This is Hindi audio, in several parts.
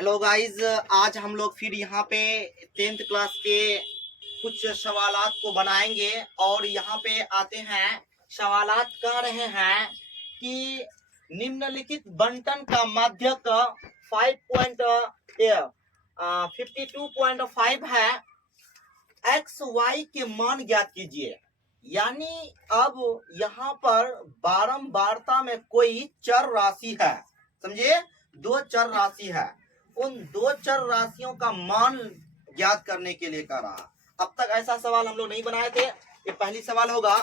हेलो गाइस, आज हम लोग फिर यहाँ पे 10th क्लास के कुछ सवालात को बनाएंगे। और यहाँ पे आते हैं, सवालात कह रहे हैं कि निम्नलिखित बंटन का माध्यक 52.5 है, एक्स वाई के मान ज्ञात कीजिए। यानी अब यहाँ पर बारंबारता में कोई चर राशि है, समझिए, दो चर राशि है, उन दो चर राशियों का मान ज्ञात करने के लिए कह रहा। अब तक ऐसा सवाल हम लोग नहीं बनाए थे, ये पहली सवाल होगा।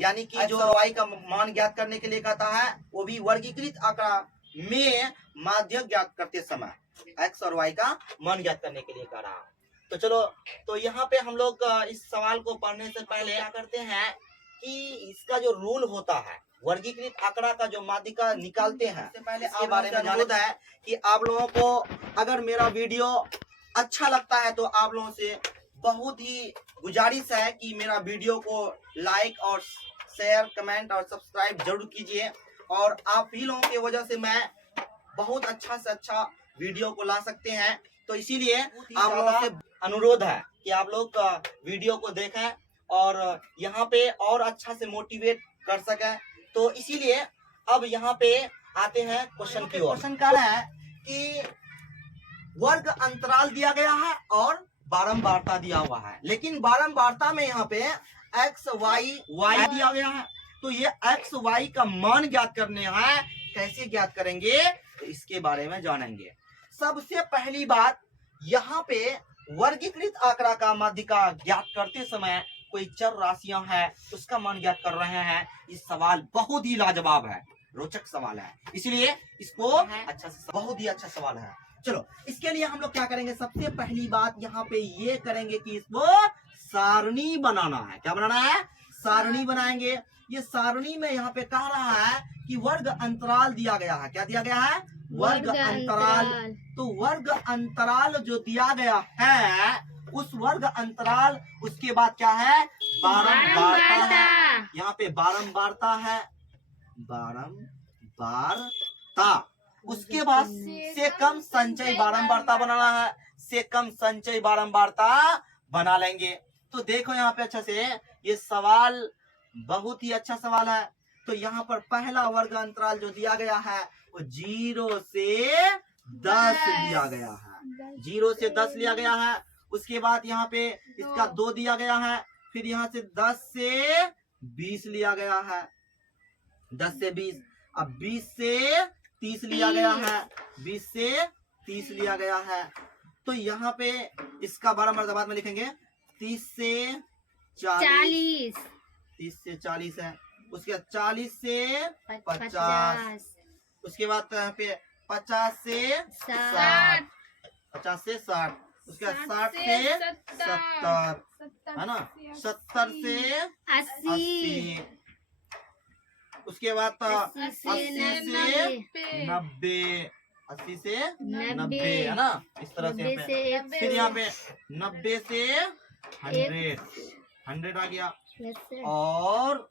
यानी कि जो वाई का मान ज्ञात करने के लिए कहता है, वो भी वर्गीकृत आंकड़ा में माध्यक ज्ञात करते समय एक्स और वाई का मान ज्ञात करने के लिए कह रहा। तो चलो, तो यहाँ पे हम लोग इस सवाल को पढ़ने से पहले क्या करते हैं कि इसका जो रूल होता है, वर्गीकृत आंकड़ा का जो माध्यिका निकालते हैं, इससे पहले आप बारे में अनुरोध है कि आप लोगों को अगर मेरा वीडियो अच्छा लगता है तो आप लोगों से बहुत ही गुजारिश है कि मेरा वीडियो को लाइक और शेयर, कमेंट और सब्सक्राइब जरूर कीजिए। और आप ही लोगों की वजह से मैं बहुत अच्छा से अच्छा वीडियो को ला सकते हैं। तो इसीलिए आप लोगों से अनुरोध है कि आप लोग वीडियो को देखें और यहाँ पे और अच्छा से मोटिवेट कर सकें। तो इसीलिए अब यहाँ पे आते हैं क्वेश्चन की ओर। क्वेश्चन क्या है कि वर्ग अंतराल दिया गया है और बारंबारता दिया हुआ है, लेकिन बारंबारता में यहाँ पे एक्स वाई दिया गया है। तो ये एक्स वाई का मान ज्ञात करने हैं, कैसे ज्ञात करेंगे तो इसके बारे में जानेंगे। सबसे पहली बात, यहाँ पे वर्गीकृत आंकड़ा का माध्यिका ज्ञात करते समय कोई चर राशियां हैं, उसका मान ज्ञात कर रहे हैं। इस सवाल बहुत ही लाजवाब है, रोचक सवाल है, इसलिए इसको अच्छा से, बहुत ही अच्छा सवाल है। चलो, इसके लिए हम लोग क्या करेंगे, सबसे पहली बात यहाँ पे ये करेंगे कि इसको सारणी बनाना है। क्या बनाना है? सारणी बनाएंगे। ये सारणी में यहाँ पे कह रहा है कि वर्ग अंतराल दिया गया है। क्या दिया गया है? वर्ग अंतराल। तो वर्ग अंतराल जो दिया गया है, उस वर्ग अंतराल, उसके बाद क्या है? बारंबारता है। यहाँ पे बारंबारता है, बारंबारता। उसके बाद से कम संचय बारंबारता बनाना है, से कम संचय बारंबारता बना लेंगे। तो देखो यहाँ पे अच्छा से, ये सवाल बहुत ही अच्छा सवाल है। तो यहाँ पर पहला वर्ग अंतराल जो दिया गया है वो 0 से 10 लिया गया है, 0 से 10 लिया गया है। उसके बाद यहाँ पे इसका 2 दिया गया है, फिर यहाँ से 10 से 20 लिया गया है, 10 से 20, अब 20 से 30 लिया गया है, 20 से 30 लिया गया है। तो यहाँ पे इसका बारंबारता बाद में लिखेंगे, 30 से 40, 30 से 40 है। उसके बाद 40 से 50, उसके बाद यहाँ पे 50 से 60, 50 से 60, उसके बाद 60 से 70, है ना, 70 से 80, उसके बाद 80 से 90, 80 से 90, है ना, इस तरह से। फिर यहाँ पे 90 से 100 आ गया। और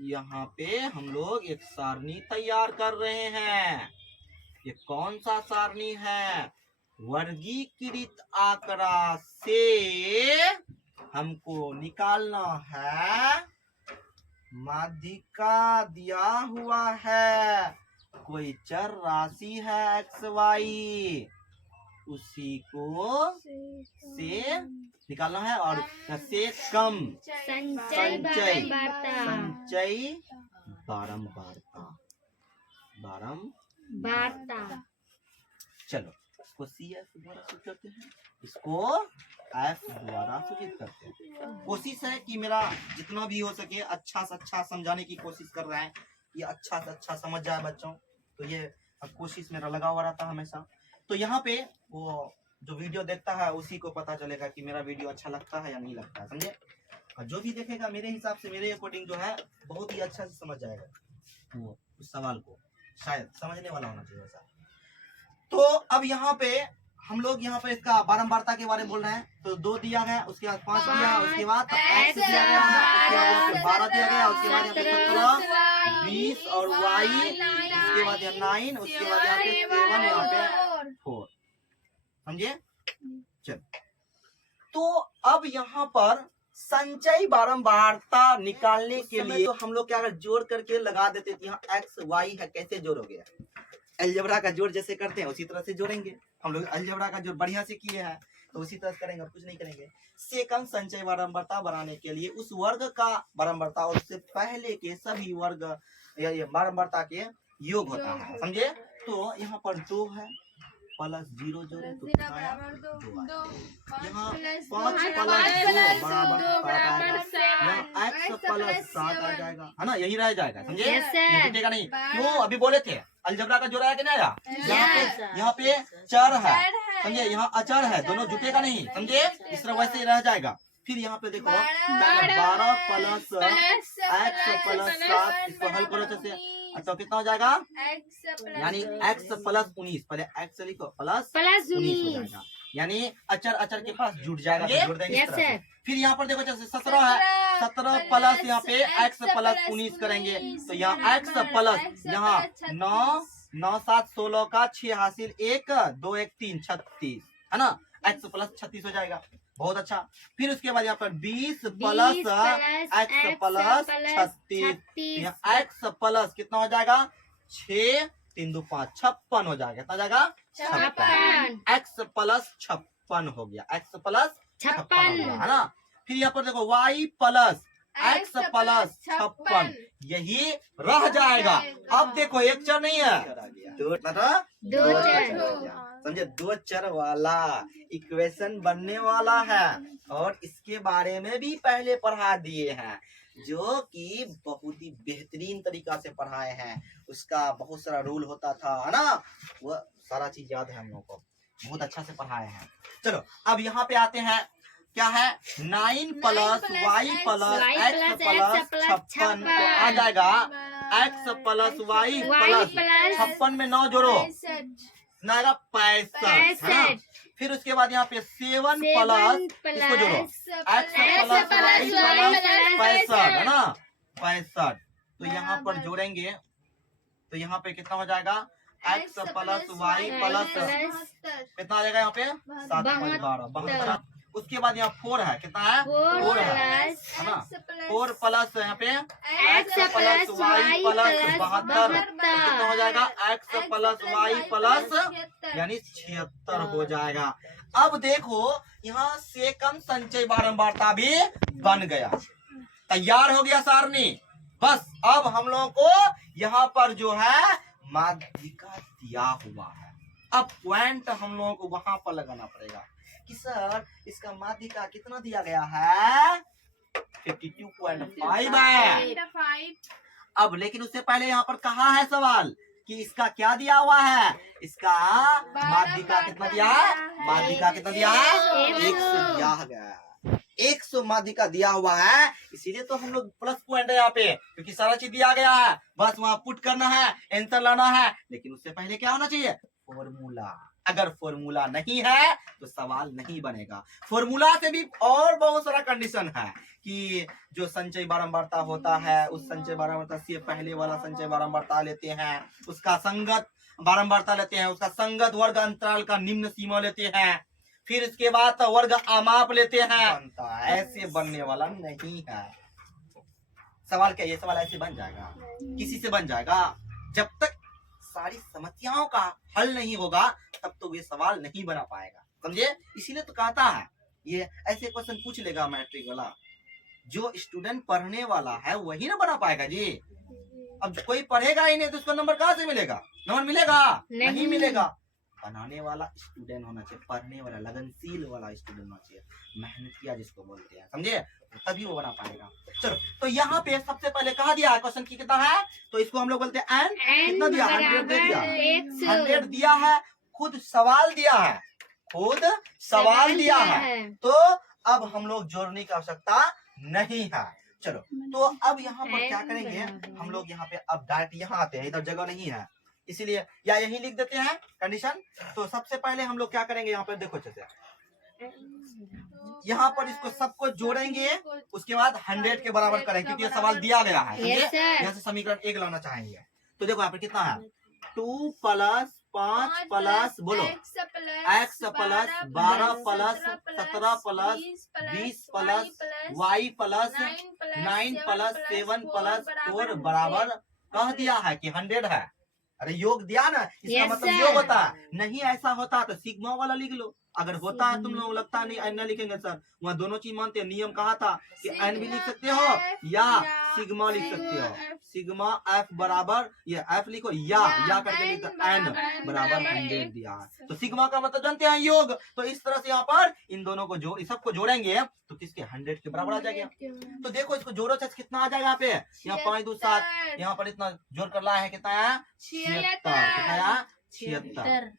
यहाँ पे हम लोग एक सारणी तैयार कर रहे हैं। ये कौन सा सारणी है? वर्गीकृत आंकड़ा से हमको निकालना है, माध्यिका दिया हुआ है, कोई चर राशि है एक्स वाई, उसी को से निकालना है। और से कम संचय बारंबारता। चलो, इसको सी एफ द्वारा सूचित करते हैं, इसको एफ द्वारा सूचित करते हैं। कोशिश है कि मेरा जितना भी हो सके अच्छा से अच्छा समझाने की कोशिश कर रहे हैं, ये अच्छा से अच्छा समझ जाए बच्चों। तो ये कोशिश मेरा लगा हुआ रहता है हमेशा। तो यहाँ पे वो जो वीडियो देखता है उसी को पता चलेगा कि मेरा वीडियो अच्छा लगता है या नहीं लगता है, समझे। और जो भी देखेगा मेरे हिसाब से, मेरे अकॉर्डिंग जो है, बहुत ही अच्छा से समझ जाएगा वो उस सवाल को, शायद समझने वाला होना चाहिए ऐसा। तो अब यहाँ पे हम लोग यहाँ पे इसका बारंबारता के बारे में बोल रहे हैं। तो 2 दिया गया, उसके बाद 5 दिया, उसके बाद x दिया गया, उसके बाद यहाँ पे 12 दिया गया, उसके बाद यहाँ पे 17, 20 और y, उसके बाद यहाँ 9, उसके बाद यहाँ पे 7, यहाँ पे 4। समझे। चल, तो अब यहाँ पर संचयी बारंबारता निकालने के लिए तो हम लोग क्या कर जोड़ करके लगा देते थे। यहाँ एक्स वाई है, कैसे जोड़ोगे? अलजेब्रा का जोड़ जैसे करते हैं उसी तरह से जोड़ेंगे। हम लोग अलजेब्रा का जोड़ बढ़िया से किए हैं तो उसी तरह से करेंगे और कुछ नहीं करेंगे। सेकंड संचय बारंबारता बनाने के लिए उस वर्ग का बारंबारता और उससे पहले के सभी वर्ग या बारंबारता के योग होता है, समझे। तो यहाँ पर 2 है प्लस 0 जोड़े तो कितना आया? 2। यहाँ 5 प्लस 2 बराबर 7 आएगा। यहाँ x प्लस 7 आ जाएगा, है ना, यही रह जाएगा, समझे। ये छूटेगा नहीं। क्यों? अभी बोले थे अलजेब्रा का जोड़ आया कि नहीं आया? यहाँ पे चर है, समझे, यहाँ अचर है, दोनों जुटेगा नहीं, समझे। इस तरह वैसे ही रह जाएगा। फिर यहाँ पे देखो 12 प्लस x प्लस 7, इसको हल करो जैसे तो कितना हो जाएगा? यानी x प्लस 19, पहले x लिखो प्लस 19 हो जाएगा, यानी अचर अचर के पास जुड़ जाएगा, जोड़ देंगे इस तरह से। फिर यहाँ पर देखो जैसे 17 है, 17 प्लस यहाँ पे x प्लस 19 करेंगे तो यहाँ x प्लस यहाँ 9 9 7 16 का 6 हासिल 1 2 1 3 36, है ना, x प्लस 36 हो जाएगा। बहुत अच्छा। फिर उसके बाद यहाँ पर 20 प्लस x प्लस 36, यहाँ x प्लस कितना हो जाएगा? 6 3 2 5 56 हो जाएगा। कितना जाएगा? 56। x प्लस 56 हो गया, x प्लस 56 हो गया, है ना। फिर यहाँ पर देखो y प्लस x प्लस 56 यही रह जाएगा। अब देखो एक चर नहीं है, दो चर, समझे, 2 चर वाला इक्वेशन बनने वाला है और इसके बारे में भी पहले पढ़ा दिए हैं, जो कि बहुत ही बेहतरीन तरीका से पढ़ाए हैं। उसका बहुत सारा रूल होता था, है ना, वो सारा चीज याद है हम लोग को, बहुत अच्छा से पढ़ाए हैं। चलो अब यहाँ पे आते हैं, क्या है? 9 plus y plus x plus 56 तो आ जाएगा x प्लस वाई प्लस 56 में 9 जोड़ो ना 65। फिर उसके बाद यहाँ पे 7 प्लस इसको जोड़ो x प्लस वाई प्लस 65, है ना, 65। तो यहाँ पर जोड़ेंगे तो यहाँ पे कितना हो जाएगा? x प्लस वाई प्लस कितना आ जाएगा? यहाँ पे 7 5 12। उसके बाद यहाँ 4 है, कितना है? 4 है ना, 4 प्लस यहाँ पे x प्लस वाई प्लस 72 कितना हो जाएगा? x प्लस वाई प्लस यानी 76 हो जाएगा। अब देखो यहाँ सेकंड संचय बारंबारता भी बन गया, तैयार हो गया सारणी। बस अब हम लोगों को यहाँ पर जो है माध्यिका दिया हुआ है, अब पॉइंट हम लोगों को वहां पर लगाना पड़ेगा कि सर इसका माध्यिका कितना दिया गया है? 52.5 है। अब लेकिन उससे पहले यहाँ पर कहा है सवाल कि इसका क्या दिया हुआ है? इसका माध्यिका कितना दिया है? माध्यिका कितना दिया है? 100 दिया गया, 100 माध्यिका दिया हुआ है, इसीलिए तो हम लोग प्लस पॉइंट है यहाँ पे, क्योंकि सारा चीज दिया गया है, बस वहाँ पुट करना है, आंसर लाना है। लेकिन उससे पहले क्या होना चाहिए? फॉर्मूला। अगर फॉर्मूला नहीं है तो सवाल नहीं बनेगा। फॉर्मूला से भी और बहुत सारा कंडीशन है कि जो संचय बारंबारता होता है उस संचय बारंबारता से पहले वाला संचय बारंबारता लेते हैं, उसका संगत बारंबारता लेते हैं, उसका संगत वर्ग अंतराल का निम्न सीमा लेते हैं, फिर इसके बाद वर्ग आमाप लेते हैं। ऐसे बनने वाला नहीं है सवाल। क्या ये सवाल ऐसे बन जाएगा? किसी से बन जाएगा? जब तक सारी समस्याओं का हल नहीं होगा तब तो ये सवाल नहीं बना पाएगा, समझे। इसीलिए तो कहता है ये ऐसे क्वेश्चन पूछ लेगा मैट्रिक वाला, जो स्टूडेंट पढ़ने वाला है वही ना बना पाएगा जी। अब कोई पढ़ेगा ही नहीं तो उसको नंबर कहाँ से मिलेगा? नंबर मिलेगा? नहीं मिलेगा। बनाने वाला स्टूडेंट होना चाहिए, पढ़ने वाला लगनशील वाला स्टूडेंट होना चाहिए, मेहनतिया जिसको बोलते हैं, समझे, तभी वो बना पाएगा। चलो तो यहाँ पे सबसे पहले कहा दिया है क्वेश्चन की कितना है, तो इसको हम लोग बोलते हैं एन। कितना दिया? 100 दे दिया, 100 दिया है, खुद सवाल दिया है, खुद सवाल दिया है, तो अब हम लोग जोड़ने की आवश्यकता नहीं है। चलो तो अब यहाँ पर क्या करेंगे हम लोग? यहाँ पे अब डायरेक्ट यहाँ आते हैं, इधर जगह नहीं है इसीलिए या यही लिख देते हैं कंडीशन। तो सबसे पहले हम लोग क्या करेंगे? यहाँ पर देखो जैसे यहाँ पर इसको सबको जोड़ेंगे, उसके बाद 100 के बराबर करेंगे, क्योंकि ये सवाल दिया गया है। यहाँ से समीकरण 1 लाना चाहेंगे तो देखो यहाँ पर कितना है? 2 प्लस 5 प्लस बोलो x plus 12 plus 17 plus 20 plus y plus 9 plus 7 plus 4 बराबर कह दिया है कि 100 है। अरे योग दिया ना, इसका मतलब योग होता है। नहीं ऐसा होता तो सिग्मा वाला लिख लो। अगर होता है तुम लोग लगता नहीं एन लिखेंगे सर, वहाँ दोनों चीज मानते हैं। नियम कहा था कि एन भी लिख सकते हो या सिग्मा लिख सकते हो। सिग्मा एफ बराबर ये एफ लिखो या करके लिखो एन बराबर 100 दिया है। तो सिग्मा का मतलब जानते हैं योग। तो इस तरह से यहाँ पर इन दोनों को जो सबको जोड़ेंगे तो किसके 100 के बराबर आ जाएगा। तो देखो इसको जोड़ो तो कितना आ जाएगा यहाँ पे, यहाँ 5 2 7, यहाँ पर इतना जोड़ कर लाया है कितना है 76, कितना 76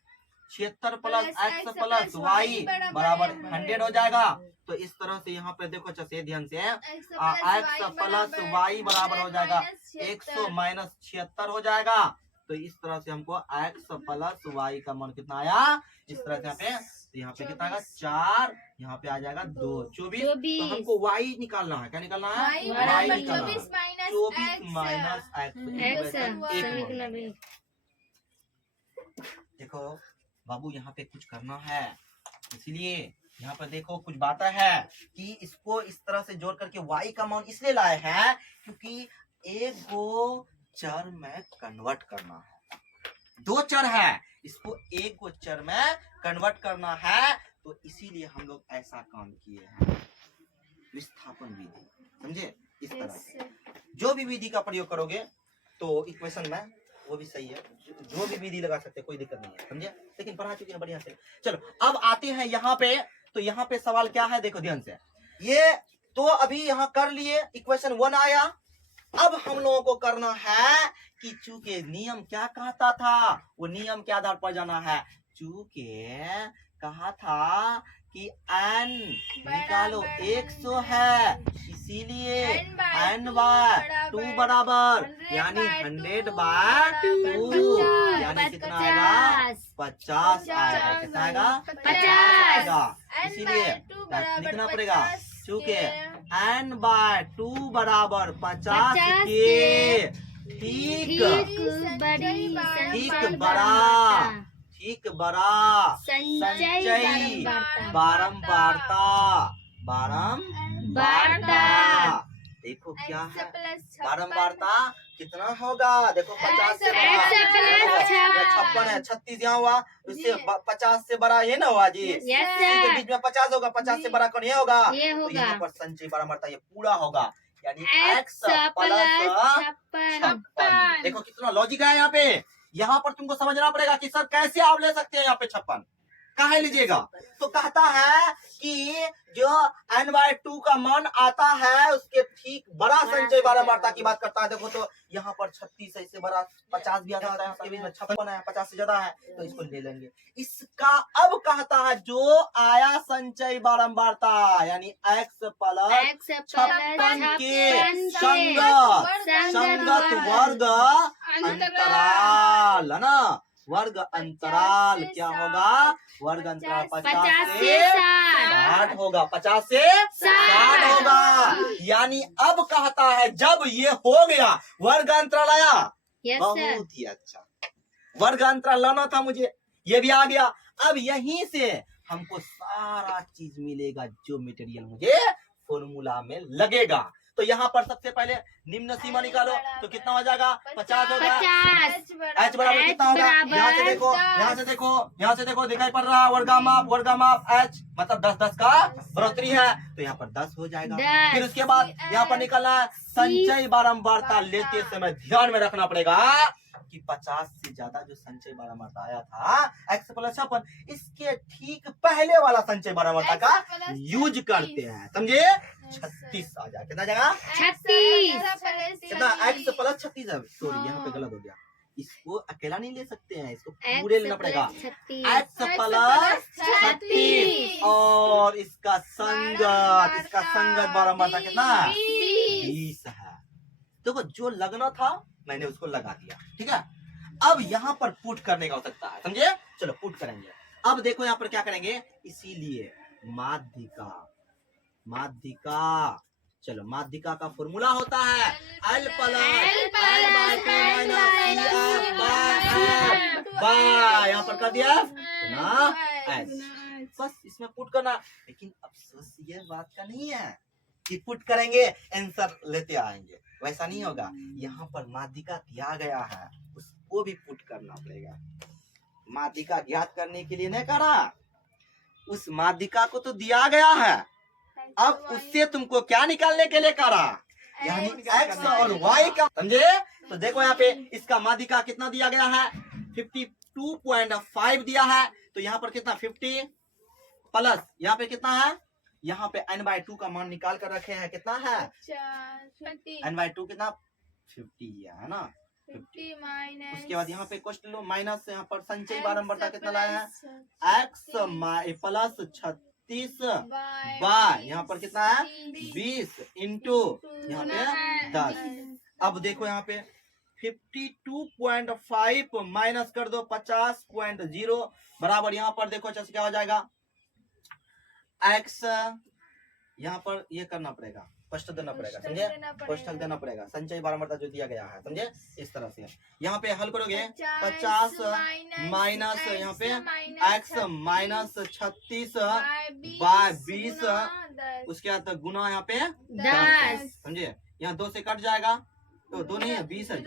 76 प्लस x प्लस y बराबर 100 हो जाएगा। तो इस तरह से यहाँ पे देखो अच्छा से ध्यान से x प्लस y बराबर हो जाएगा 100 माइनस 76 हो जाएगा। तो इस तरह से हमको x प्लस y का मान कितना आया, इस तरह से यहाँ पे, तो यहाँ पे कितना आएगा 4, यहाँ पे आ जाएगा 2 24। तो हमको y निकालना है, क्या निकालना है y निकालना है 24 माइनस x। देखो बाबू यहाँ पे कुछ करना है, इसलिए यहाँ पर देखो कुछ बात है कि इसको इस तरह से जोड़ करके y का मान इसलिए लाए हैं क्योंकि एक को चर में कन्वर्ट करना है। 2 चर है, इसको एक को चर में कन्वर्ट करना है, तो इसीलिए हम लोग ऐसा काम किए हैं, विस्थापन विधि। समझे? इस तरह से जो भी विधि का प्रयोग करोगे तो इक्वेशन में वो भी सही है, जो भी विधि लगा सकते, कोई दिक्कत नहीं है। समझे? लेकिन पढ़ा चुके हैं बढ़िया से। चलो अब आते हैं यहाँ पे। तो यहाँ पे सवाल क्या है, देखो ध्यान से। ये तो अभी यहाँ कर लिए, इक्वेशन 1 आया। अब हम लोगों को करना है कि चूंकि नियम क्या कहता था, वो नियम के आधार पर जाना है। चूंकि कहा था कि n निकालो 100 है, इसीलिए n बाय 2 बराबर यानी 100 बाय 2 यानी कितना आएगा 50 आएगा। कितना आएगा 50 आएगा। इसीलिए लिखना पड़ेगा चूंकि n बाय 2 बराबर 50 के ठीक बड़ा संचय बारंबारता। देखो क्या है बारंबारता कितना होगा, देखो 50 से बड़ा 56 है, 36 यहाँ हुआ, उससे 50 से बड़ा ये ना हुआ जी, इसके बीच में 50 होगा, 50 से बड़ा कौन ये होगा, तो यहाँ पर संचय बारंबारता ये पूरा होगा यानी x प्लस 56। देखो कितना लॉजिक है यहाँ पे। यहाँ पर तुमको समझना पड़ेगा कि सर कैसे आप ले सकते हैं यहाँ पे 56 काहे लीजिएगा। तो कहता है कि जो n/2 का मान आता है उसके ठीक बड़ा संचय बारंबारता की बात करता है। देखो तो यहाँ पर 36 है, इससे बड़ा 50 भी आता है, इसके बीच में 56 है, 50 से ज्यादा है, तो इसको ले लेंगे। इसका अब कहता है जो आया संचय बारंबारता यानी x प्लस 56 के संगत वर्ग अंतराल है ना, वर्ग अंतराल क्या होगा, वर्ग अंतराल 50 से 60 होगा, 50 से 60 होगा। यानी अब कहता है जब ये हो गया वर्ग अंतराल आया, बहुत ही अच्छा वर्ग अंतराल लाना था मुझे, ये भी आ गया। अब यहीं से हमको सारा चीज मिलेगा जो मटेरियल मुझे फॉर्मूला में लगेगा। तो यहाँ पर सबसे पहले निम्न सीमा निकालो, तो कितना हो जाएगा 50 होगा। h बराबर कितना होगा, यहाँ से देखो, यहाँ से देखो, यहाँ से देखो, दिखाई पड़ रहा है वर्गामाप h मतलब 10 का बढ़ोतरी है, तो यहाँ पर 10 हो जाएगा। फिर उसके बाद यहाँ पर निकलना है संचय बारंबारता लेते समय ध्यान में रखना पड़ेगा कि 50 से ज्यादा जो संचय बारंबारता आया था x प्लस 56, इसके ठीक पहले वाला संचय बारंबारता का यूज करते हैं। समझे? 36 आ जाए, कितना जाएगा 36, कितना x प्लस 36 है। सॉरी यहाँ पे गलत हो गया, इसको अकेला नहीं ले सकते हैं, इसको पूरे लेना पड़ेगा। x प्लस 36 और इसका संगत बारंबारता कितना 20 है। देखो जो लगना था मैंने उसको लगा दिया, ठीक है। अब यहाँ पर पुट करने का आवश्यकता है, समझे? चलो पुट करेंगे। अब देखो यहाँ पर क्या करेंगे, इसीलिए माध्यिका चलो माध्यिका का फॉर्मूला होता है L प्लस यहाँ पर कर दिया ना H, बस इसमें पुट करना। लेकिन अफसोस ये बात का नहीं है कि पुट करेंगे आंसर लेते आएंगे, वैसा नहीं होगा। यहाँ पर माध्यिका दिया गया है, उसको भी पुट करना पड़ेगा। माध्यिका ज्ञात करने के लिए नहीं करा, उस माध्यिका को तो दिया गया है, अब उससे तुमको क्या निकालने के लिए करा, यानी x और y का, समझे। तो देखो यहाँ पे इसका माध्यिका कितना दिया गया है 52.5 दिया है, तो यहाँ पर कितना 50 प्लस यहाँ पे कितना है, यहाँ पे n/2 का मान निकाल कर रखे हैं, कितना है n/2 कितना 50 है ना 50 माइनस, उसके बाद यहाँ पे क्वेश्चन लो माइनस, यहाँ पर संचयी बारंबारता कितना लाया है x प्लस 36 बाय यहाँ पर कितना है 20 इंटू यहाँ पे 10। अब देखो यहाँ पे 52.5 माइनस कर दो 50.0 बराबर यहाँ पर देखो अच्छा क्या हो जाएगा x, यहाँ पर ये करना पड़ेगा कोष्ठक देना पड़ेगा, समझे, कोष्ठक देना पड़ेगा, संचयी बारंबारता जो दिया गया है, समझे। इस तरह से यहाँ पे हल करोगे 50 माइनस यहाँ पे x माइनस 36 बाय 20, उसके बाद गुना यहाँ पे 10, समझे। यहाँ 2 से कट जाएगा, तो 2 नहीं है 20 है,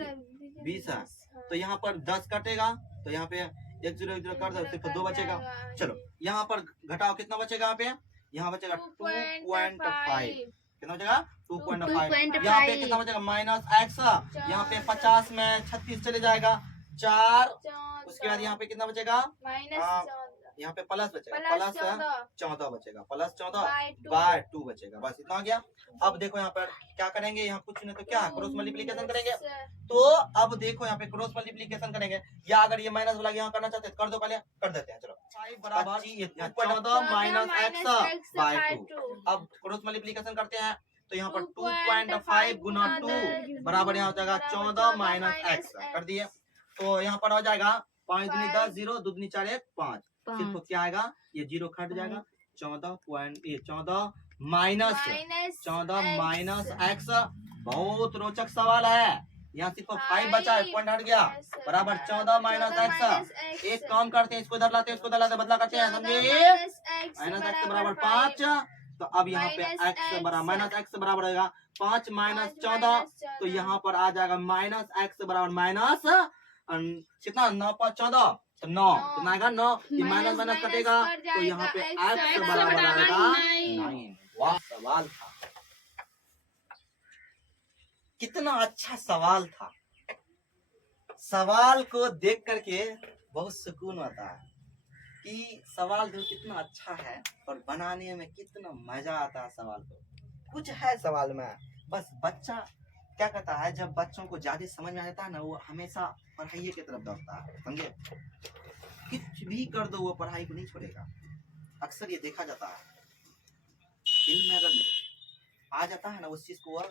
20 है, तो यहाँ पर 10 कटेगा, तो यहाँ पे 1 0 0 कर दो, सिर्फ 2 बचेगा। चलो यहाँ पर घटाओ, कितना बचेगा यहाँ पे, यहाँ बचेगा 2.5, कितना बचेगा 2.5, यहाँ पे कितना बचेगा माइनस x, यहाँ पे 50 में 36 चले जाएगा 4, उसके बाद यहाँ पे कितना बचेगा यहाँ पे प्लस बचेगा, प्लस 14 बचेगा, प्लस 14 बाय 2 बचेगा, बस इतना आ गया। अब देखो यहाँ पर क्या करेंगे, यहाँ कुछ नहीं तो क्या क्रॉस मल्टीप्लिकेशन करेंगे, तो अब देखो यहाँ पे क्रॉस मल्टीप्लिकेशन करेंगे, या अगर ये माइनस वाला यहाँ करना चाहते कर दो, पहले कर देते हैं। चलो 5 बराबर 14 माइनस x बाय 2, अब क्रॉस मल्टीप्लिकेशन करते हैं, तो यहाँ पर 2.5 गुना 2 बराबर यहाँ हो जाएगा 14 माइनस x, कर दिए, तो यहाँ पर हो जाएगा 5 दूनी 10, 0 2 दूनी 4 1 5, सिर्फ क्या आएगा ये 0 कट जाएगा, 14 माइनस x। बहुत रोचक सवाल है, यहाँ सिर्फ 5 बचा है, पॉइंट हट गया, बराबर 14 माइनस x। एक काम करते हैं, इसको इधर लाते हैं, इसको इधर लाते बदला करते हैं, समझे, माइनस x बराबर 5, तो अब यहाँ पे x बराबर माइनस x बराबर होगा 5 माइनस 14, तो यहाँ पर आ जाएगा माइनस x बराबर माइनस कितना 9 5 14, तो 9 कितना आएगा 9, ये माइनस माइनस कटेगा, तो यहाँ पे x बराबर आएगा 9। वाह सवाल था, कितना अच्छा सवाल था। सवाल को देख करके बहुत सुकून आता है कि सवाल जो कितना अच्छा है और बनाने में कितना मजा आता है। सवाल को कुछ है सवाल में, बस बच्चा क्या कहता है, जब बच्चों को ज्यादा समझ में आ जाता है ना, वो हमेशा पढ़ाई की तरफ दौड़ता है, समझे। कुछ भी कर दो वो पढ़ाई को नहीं छोड़ेगा, अक्सर ये देखा जाता है। दिल में अगर आ जाता है ना उस चीज को वो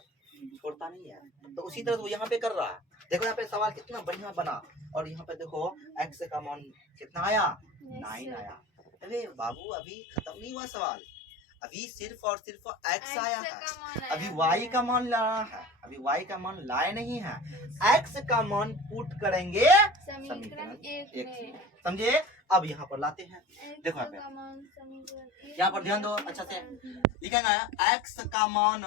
छोड़ता नहीं है, तो उसी तरह वो यहाँ पे कर रहा है। देखो यहाँ पे सवाल कितना बढ़िया बना, और यहाँ पे देखो x का मान कितना आया 9 आया। अरे बाबू अभी खत्म नहीं हुआ सवाल, अभी सिर्फ और सिर्फ x आया है, अभी y का मान लाना है, अभी y का मान लाए नहीं है, x का मान पुट करेंगे समीकरण 1, समझे। अब यहाँ पर लाते हैं, देखो यहाँ पर ध्यान दो अच्छा से, लिखेंगे x का मान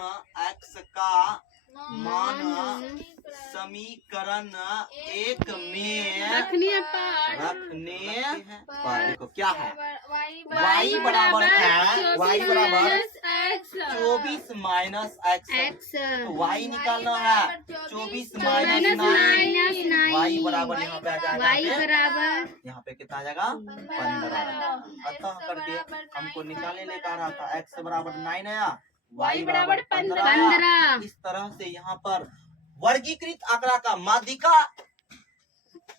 समीकरण 1 में रखने पर देखो क्या है, y बराबर है, y बराबर 24 माइनस x, तो y निकालना है 24 माइनस 9, y बराबर यहाँ पे आ जाएगा, यहाँ पे कितना आ जाएगा 15। अतः करके हमको निकालने ले कहा रहा था, x बराबर 9 आया, y बराबर 15। इस तरह से यहाँ पर वर्गीकृत आंकड़ा का माध्यिका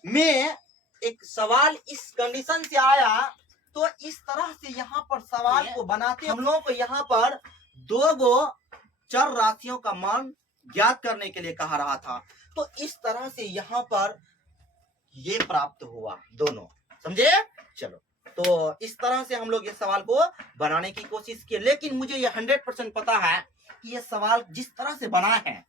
में एक सवाल इस कंडीशन से आया, तो इस तरह से यहाँ पर सवाल को बनाते हम लोगों को यहाँ पर 2 चर राशियों का मान ज्ञात करने के लिए कहा रहा था, तो इस तरह से यहाँ पर ये प्राप्त हुआ दोनों, समझे। चलो तो इस तरह से हम लोग ये सवाल को बनाने की कोशिश किए, लेकिन मुझे ये 100% पता है कि ये सवाल जिस तरह से बना है,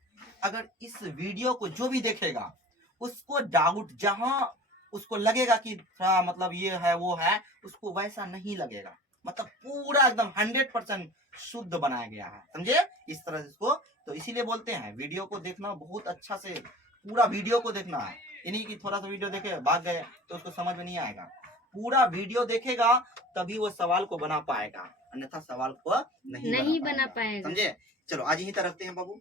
अगर इस वीडियो को जो भी देखेगा उसको डाउट, जहां उसको लगेगा कि मतलब ये है वो है, उसको वैसा नहीं लगेगा। मतलब पूरा एकदम 100% शुद्ध बनाया गया है, समझे इस तरह से इसको। तो इसीलिए बोलते हैं वीडियो को देखना बहुत अच्छा से, पूरा वीडियो को देखना है, यानी कि थोड़ा सा वीडियो देखे भाग गए तो उसको समझ में नहीं आएगा। पूरा वीडियो देखेगा तभी वो सवाल को बना पाएगा, अन्यथा सवाल को नहीं बना बना पाएगा। समझे। चलो आज यहीं तक रखते हैं बाबू।